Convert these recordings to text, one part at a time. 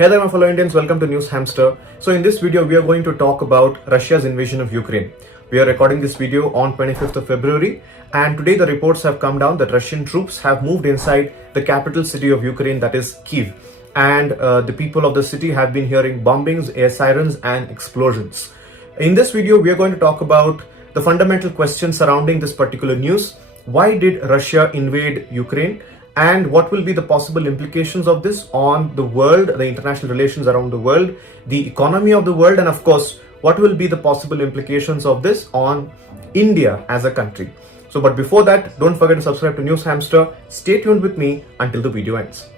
Hey there my fellow Indians, welcome to News Hamster. So in this video, we are going to talk about Russia's invasion of Ukraine. We are recording this video on 25th of February, and today the reports have come down that Russian troops have moved inside the capital city of Ukraine, that is Kyiv. And the people of the city have been hearing bombings, air sirens and explosions. In this video, we are going to talk about the fundamental questions surrounding this particular news. Why did Russia invade Ukraine? And what will be the possible implications of this on the world, the international relations around the world, the economy of the world, and of course, what will be the possible implications of this on India as a country. So, but before that, don't forget to subscribe to News Hamster. Stay tuned with me until the video ends.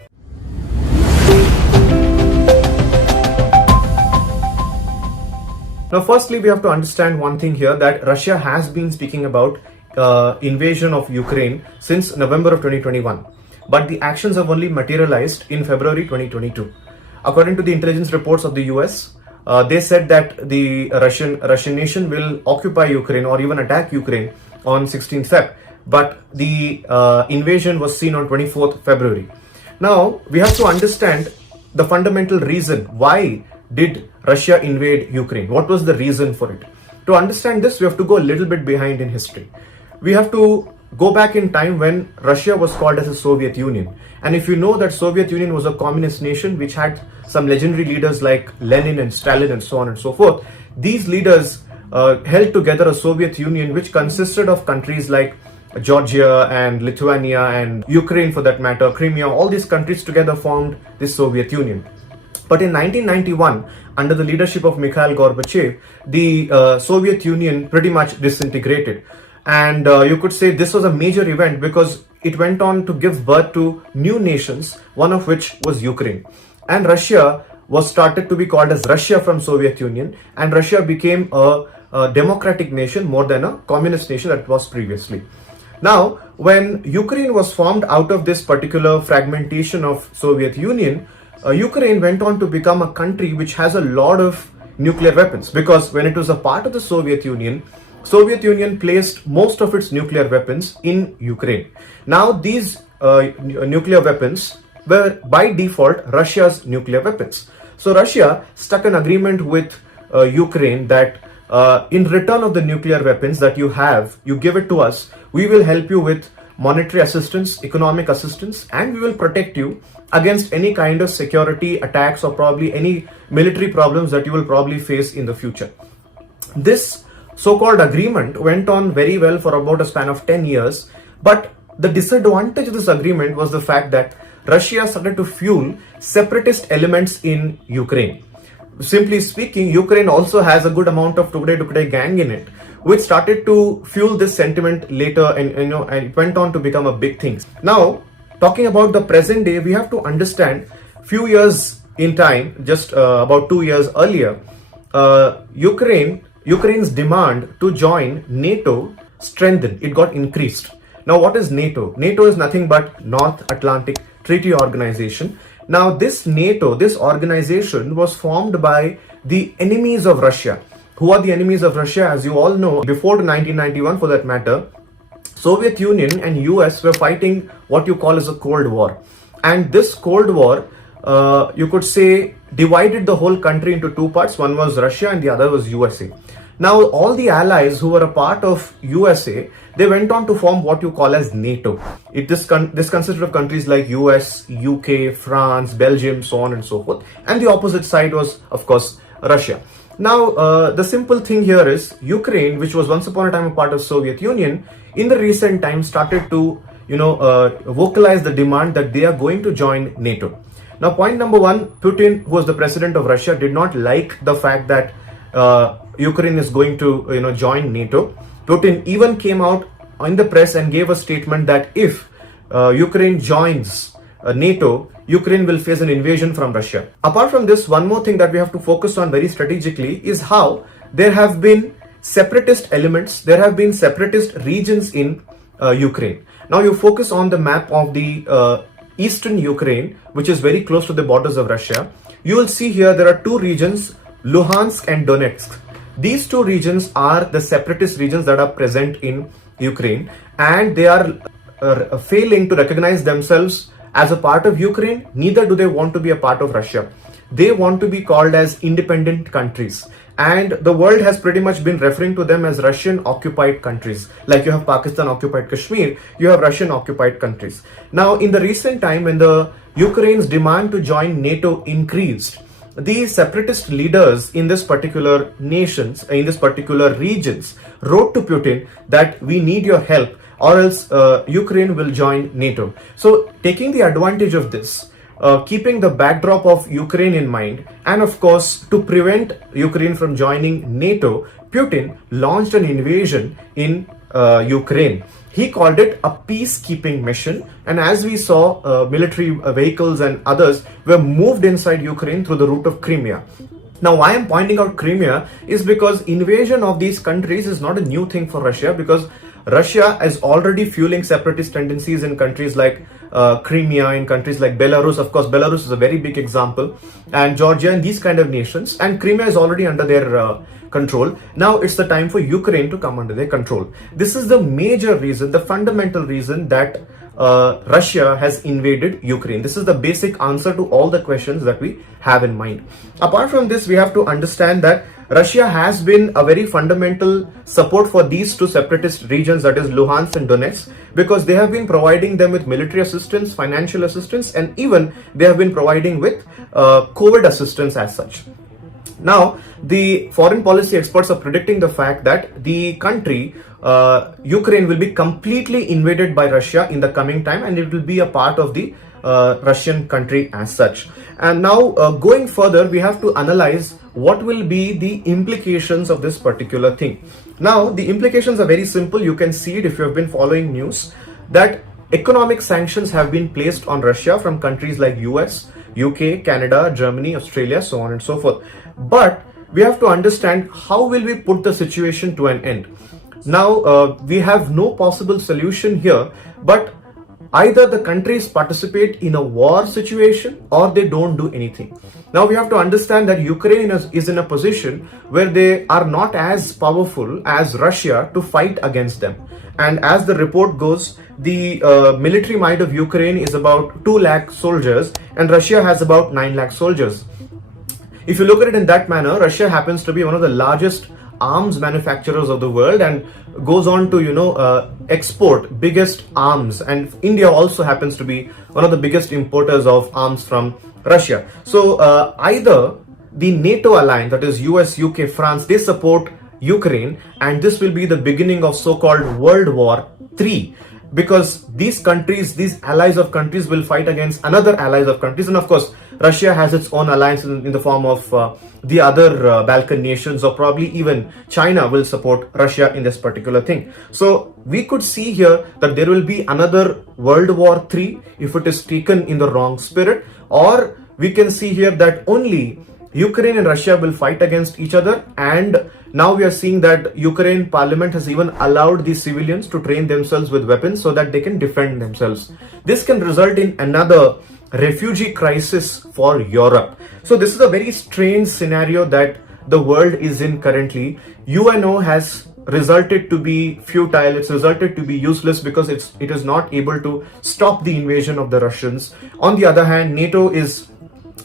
Now, firstly, we have to understand one thing here, that Russia has been speaking about invasion of Ukraine since November of 2021. But the actions have only materialized in February 2022. According to the intelligence reports of the US, they said that the Russian nation will occupy Ukraine or even attack Ukraine on 16th Feb. But the invasion was seen on 24th February. Now, we have to understand the fundamental reason. Why did Russia invade Ukraine? What was the reason for it? To understand this, we have to go a little bit behind in history. We have to go back in time when Russia was called as the Soviet Union. And if you know that Soviet Union was a communist nation which had some legendary leaders like Lenin and Stalin and so on and so forth, these leaders held together a Soviet Union which consisted of countries like Georgia and Lithuania and Ukraine for that matter, Crimea. All these countries together formed the Soviet Union. But in 1991, under the leadership of Mikhail Gorbachev, the Soviet Union pretty much disintegrated. And you could say this was a major event because it went on to give birth to new nations, one of which was Ukraine. And Russia was started to be called as Russia from Soviet Union, and Russia became a democratic nation more than a communist nation that it was previously. Now, when Ukraine was formed out of this particular fragmentation of Soviet Union, Ukraine went on to become a country which has a lot of nuclear weapons, because when it was a part of the Soviet Union placed most of its nuclear weapons in Ukraine. Now, these nuclear weapons were by default Russia's nuclear weapons. So Russia struck an agreement with Ukraine that in return of the nuclear weapons that you have, you give it to us, we will help you with monetary assistance, economic assistance, and we will protect you against any kind of security attacks or probably any military problems that you will probably face in the future. This so-called agreement went on very well for about a span of 10 years, but the disadvantage of this agreement was the fact that Russia started to fuel separatist elements in Ukraine. Simply speaking, Ukraine also has a good amount of Tukde gang in it, which started to fuel this sentiment later, and it went on to become a big thing. Now, talking about the present day, we have to understand few years in time, just about 2 years earlier, Ukraine's demand to join NATO strengthened. It got increased. Now, what is NATO? NATO is nothing but North Atlantic Treaty Organization. Now, this NATO, this organization was formed by the enemies of Russia. Who are the enemies of Russia? As you all know, before 1991 for that matter, Soviet Union and US were fighting what you call as a Cold War. And this Cold War, you could say, divided the whole country into two parts. One was Russia and the other was USA. Now, all the allies who were a part of USA, they went on to form what you call as NATO. This consisted of countries like US, UK, France, Belgium, so on and so forth. And the opposite side was, of course, Russia. Now, the simple thing here is Ukraine, which was once upon a time a part of Soviet Union, in the recent times started to, vocalize the demand that they are going to join NATO. Now, point number one, Putin, who was the president of Russia, did not like the fact that Ukraine is going to, join NATO. Putin even came out in the press and gave a statement that if Ukraine joins NATO, Ukraine will face an invasion from Russia. Apart from this, one more thing that we have to focus on very strategically is how there have been separatist elements, there have been separatist regions in Ukraine. Now, you focus on the map of the eastern Ukraine, which is very close to the borders of Russia. You will see here there are two regions, Luhansk and Donetsk. These two regions are the separatist regions that are present in Ukraine, and they are failing to recognize themselves as a part of Ukraine, neither do they want to be a part of Russia. they want to be called as independent countries. And the world has pretty much been referring to them as Russian occupied countries. Like you have Pakistan occupied Kashmir, you have Russian occupied countries. Now, in the recent time, when the Ukraine's demand to join NATO increased, the separatist leaders in this particular nations, in this particular regions, wrote to Putin that we need your help or else Ukraine will join NATO. So taking the advantage of this, keeping the backdrop of Ukraine in mind, and of course to prevent Ukraine from joining NATO, Putin launched an invasion in Ukraine. He called it a peacekeeping mission, and as we saw, military vehicles and others were moved inside Ukraine through the route of Crimea. Now, why I'm pointing out Crimea is because invasion of these countries is not a new thing for Russia, because Russia is already fueling separatist tendencies in countries like Crimea, in countries like Belarus. Of course, Belarus is a very big example, and Georgia and these kind of nations, and Crimea is already under their control. Now it's the time for Ukraine to come under their control. This is the major reason, the fundamental reason that Russia has invaded Ukraine. This is the basic answer to all the questions that we have in mind. Apart from this, we have to understand that Russia has been a very fundamental support for these two separatist regions, that is Luhansk and Donetsk, because they have been providing them with military assistance, financial assistance, and even they have been providing with COVID assistance as such. Now, the foreign policy experts are predicting the fact that the country, Ukraine, will be completely invaded by Russia in the coming time, and it will be a part of the Russian country as such. And now, going further, we have to analyze what will be the implications of this particular thing. Now, the implications are very simple. You can see it if you have been following news, that economic sanctions have been placed on Russia from countries like US, UK, Canada, Germany, Australia, so on and so forth. But we have to understand how will we put the situation to an end. Now, we have no possible solution here, but either the countries participate in a war situation or they don't do anything. Now, we have to understand that Ukraine is in a position where they are not as powerful as Russia to fight against them. And as the report goes, the military might of Ukraine is about 2 lakh soldiers and Russia has about 9 lakh soldiers. If you look at it in that manner, Russia happens to be one of the largest arms manufacturers of the world and goes on to export biggest arms, and India also happens to be one of the biggest importers of arms from Russia. So either the NATO alliance, that is US, UK, France, they support Ukraine, and this will be the beginning of so-called World War III, because these countries, these allies of countries will fight against another allies of countries. And of course, Russia has its own alliance in the form of the other Balkan nations, or probably even China will support Russia in this particular thing. So we could see here that there will be another World War III if it is taken in the wrong spirit, or we can see here that only Ukraine and Russia will fight against each other. And now we are seeing that Ukraine parliament has even allowed the civilians to train themselves with weapons so that they can defend themselves. This can result in another refugee crisis for Europe. So this is a very strange scenario that the world is in currently. UNO has resulted to be futile, it's resulted to be useless because it is not able to stop the invasion of the Russians. On the other hand, NATO is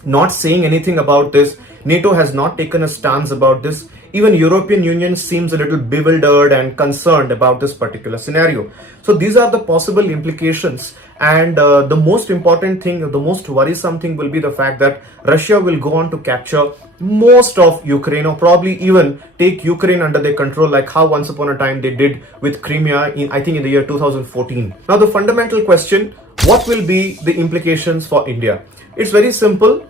not saying anything about this. NATO has not taken a stance about this. Even European Union seems a little bewildered and concerned about this particular scenario. So these are the possible implications. And the most important thing, the most worrisome thing will be the fact that Russia will go on to capture most of Ukraine, or probably even take Ukraine under their control, like how once upon a time they did with Crimea I think in the year 2014. Now, the fundamental question, what will be the implications for India? It's very simple.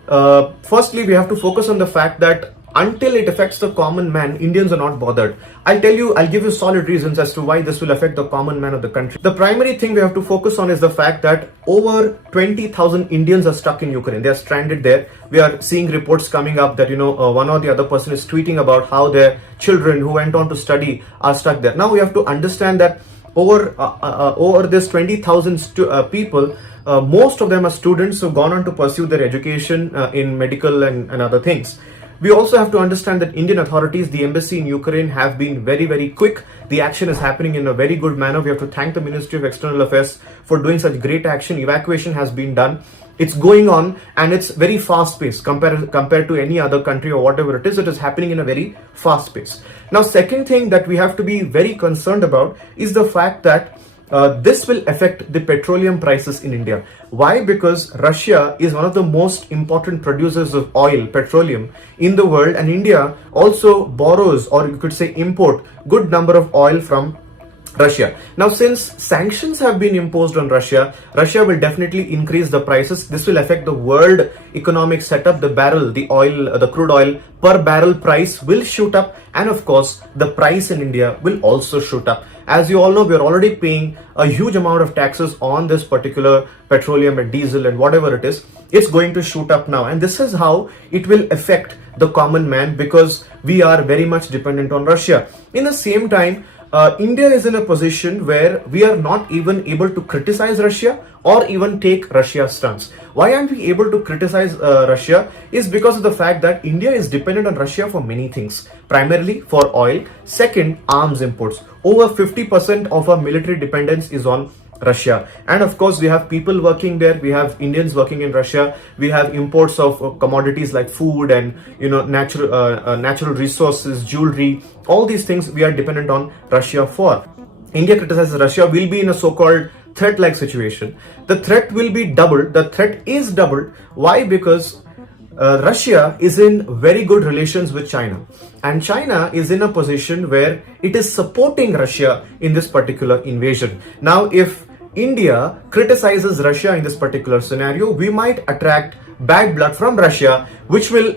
Firstly, we have to focus on the fact that until it affects the common man, Indians are not bothered. I'll give you solid reasons as to why this will affect the common man of the country. The primary thing we have to focus on is the fact that over 20,000 Indians are stuck in Ukraine. They are stranded there. We are seeing reports coming up that, one or the other person is tweeting about how their children who went on to study are stuck there. Now we have to understand that over this 20,000 people, most of them are students who've gone on to pursue their education in medical and other things. We also have to understand that Indian authorities, the embassy in Ukraine, have been very, very quick. The action is happening in a very good manner. We have to thank the Ministry of External Affairs for doing such great action. Evacuation has been done. It's going on and it's very fast paced compared to any other country or whatever it is happening in a very fast pace. Now, second thing that we have to be very concerned about is the fact that this will affect the petroleum prices in India. Why? Because Russia is one of the most important producers of oil, petroleum in the world, and India also borrows, or you could say import, good number of oil from Russia. Now, since sanctions have been imposed on Russia, Russia will definitely increase the prices. This will affect the world economic setup. The crude oil per barrel price will shoot up, and of course, the price in India will also shoot up. As you all know, we are already paying a huge amount of taxes on this particular petroleum and diesel and whatever it is. It's going to shoot up now, and this is how it will affect the common man, because we are very much dependent on Russia. In the same time, India is in a position where we are not even able to criticize Russia or even take Russia's stance. Why aren't we able to criticize Russia? Is because of the fact that India is dependent on Russia for many things, primarily for oil. Second, arms imports. Over 50% of our military dependence is on Russia, and of course we have people working there. We have Indians working in Russia. We have imports of commodities like food and natural resources, jewelry. All these things we are dependent on Russia for. India criticizes Russia, will be in a so-called threat-like situation. The threat will be doubled. The threat is doubled. Why? Because Russia is in very good relations with China, and China is in a position where it is supporting Russia in this particular invasion. Now, if India criticizes Russia in this particular scenario, we might attract bad blood from Russia, which will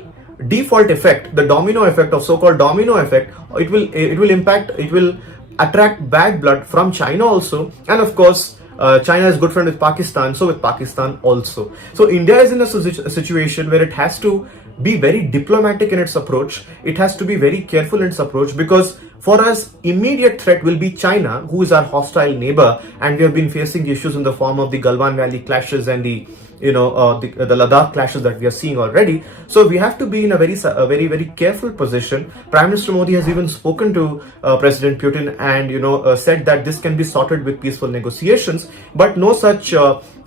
default effect, the domino effect of so-called domino effect. It will attract bad blood from China also, and of course China is good friend with Pakistan, so with Pakistan also. So India is in a situation where it has to be very diplomatic in its approach. It has to be very careful in its approach, because for us, immediate threat will be China, who is our hostile neighbor, and we have been facing issues in the form of the Galwan Valley clashes and the Ladakh clashes that we are seeing already. So we have to be in a very careful position. Prime Minister Modi has even spoken to President Putin and said that this can be sorted with peaceful negotiations, but no such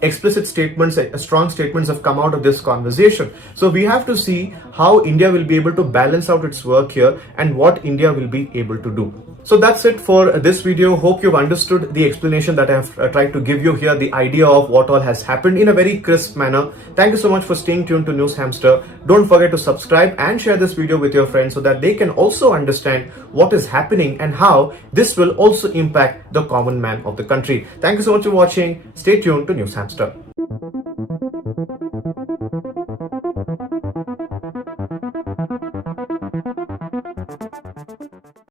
explicit statements, strong statements have come out of this conversation. So we have to see how India will be able to balance out its work here and what India will be able to do. So that's it for this video. Hope you've understood the explanation that I have tried to give you here, the idea of what all has happened in a very crisp manner. Thank you so much for staying tuned to News Hamster. Don't forget to subscribe and share this video with your friends so that they can also understand what is happening and how this will also impact the common man of the country. Thank you so much for watching. Stay tuned to News Hamster.